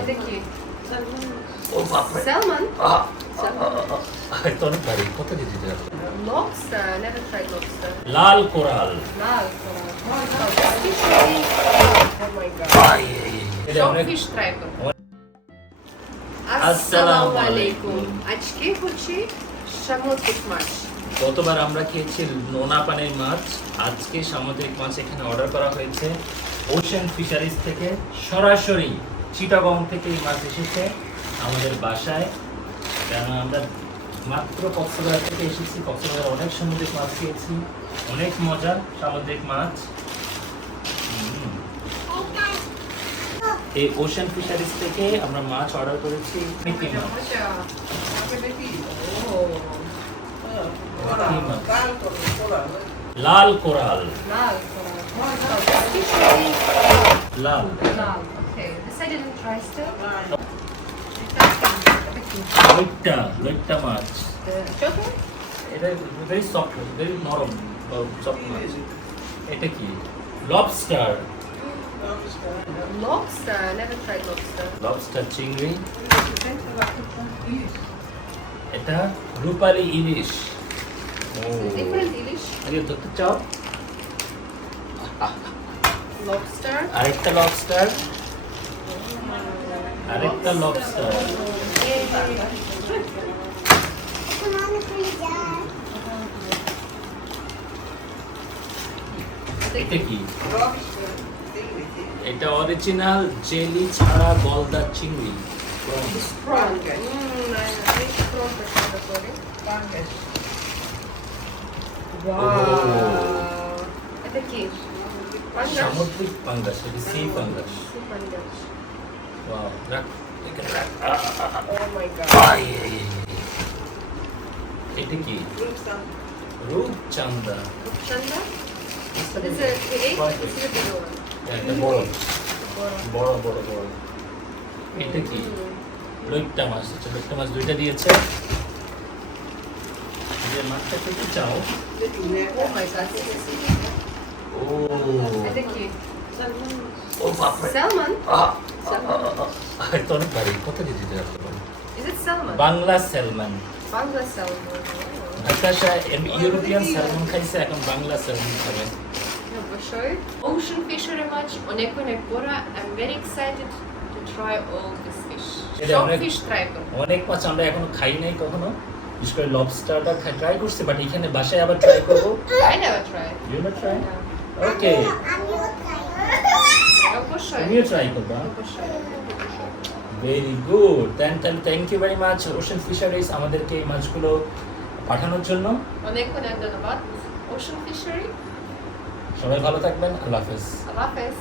এটা কি ও বাপরে অনেক ভারী কত কেজি. লাল কোরাল এটা অনেক. আজকে হচ্ছে সামুদ্রিক মাছ। গতবার আমরা খেয়েছি নোনা পানির মাছ। আজকে সামুদ্রিক মাছ এখানে অর্ডার করা হয়েছে। ওশান ফিশারিজ থেকে সরাসরি চিটাগং থেকে এই মাছ এসেছে। আমাদের বাসায়। কেন আমরা মাত্র কক্সবাজার থেকে এসেছি? কক্সবাজার অনেক সামুদ্রিক মাছ খেয়েছি। অনেক মজা সামুদ্রিক মাছ। এই ওশান ফিশারিজ থেকে আমরা মাছ অর্ডার করেছি। মিকি মাছ. লাল কোরাল. লাল। লইট্টা লইট্টা মাছ? এটা ভেরি সফট ভেরি নরম সফট মাছ এটা কি lobster Lobster. I never tried lobster. Lobster চিংড়ি এটা রূপালি ইলিশ ও Different English. আগে ধরতে চাও Lobster. আরেকটা লবস্টার আরেকটা লবস্টার এটা কি? এটা অরিজিনাল জেলি ছাড়া গলদা চিংড়ি। সামুদ্রিক পাঙ্গাস সি পাঙ্গাস। এখানে রাখ আ, আ, আ, Oh my god. এটা কি রূপচান্দা. এটা বড় বড় বড় বড় এটা কি লইট্টা মাছ আচ্ছা লইট্টা মাছ দুইটা দিয়েছে যে মাছটা খেতে চাও ও ও বাপরে Salmon? এটা অনেক ভারী কত কেজি আসতে পারে Bangla salmon Bangla salmon Natasha European salmon খাইছে এখন বাংলা স্যালমন খাবে অবশ্যই ocean fishery match অনেক অনেক পড়া I am very excited to try all this fish সব ফিশ ট্রাই করব। অনেক মাছ আমরা এখনও খাই নাই কখনো। বিশেষ করে লবস্টারটা ট্রাই করছি বাট এখানে বাসায় আবার ট্রাই করব। I never try you never try okay অবশ্যই তুমিও ট্রাই করবা ভেরি গুড দেন তাহলে thank you very much ocean fisheries আমাদেরকে এই মাছগুলো পাঠানোর জন্য। অনেক অনেক ধন্যবাদ। ওশান ফিশারি সবাই ভালো থাকবেন আল্লাহ হাফেজ। আল্লাহ হাফেজ।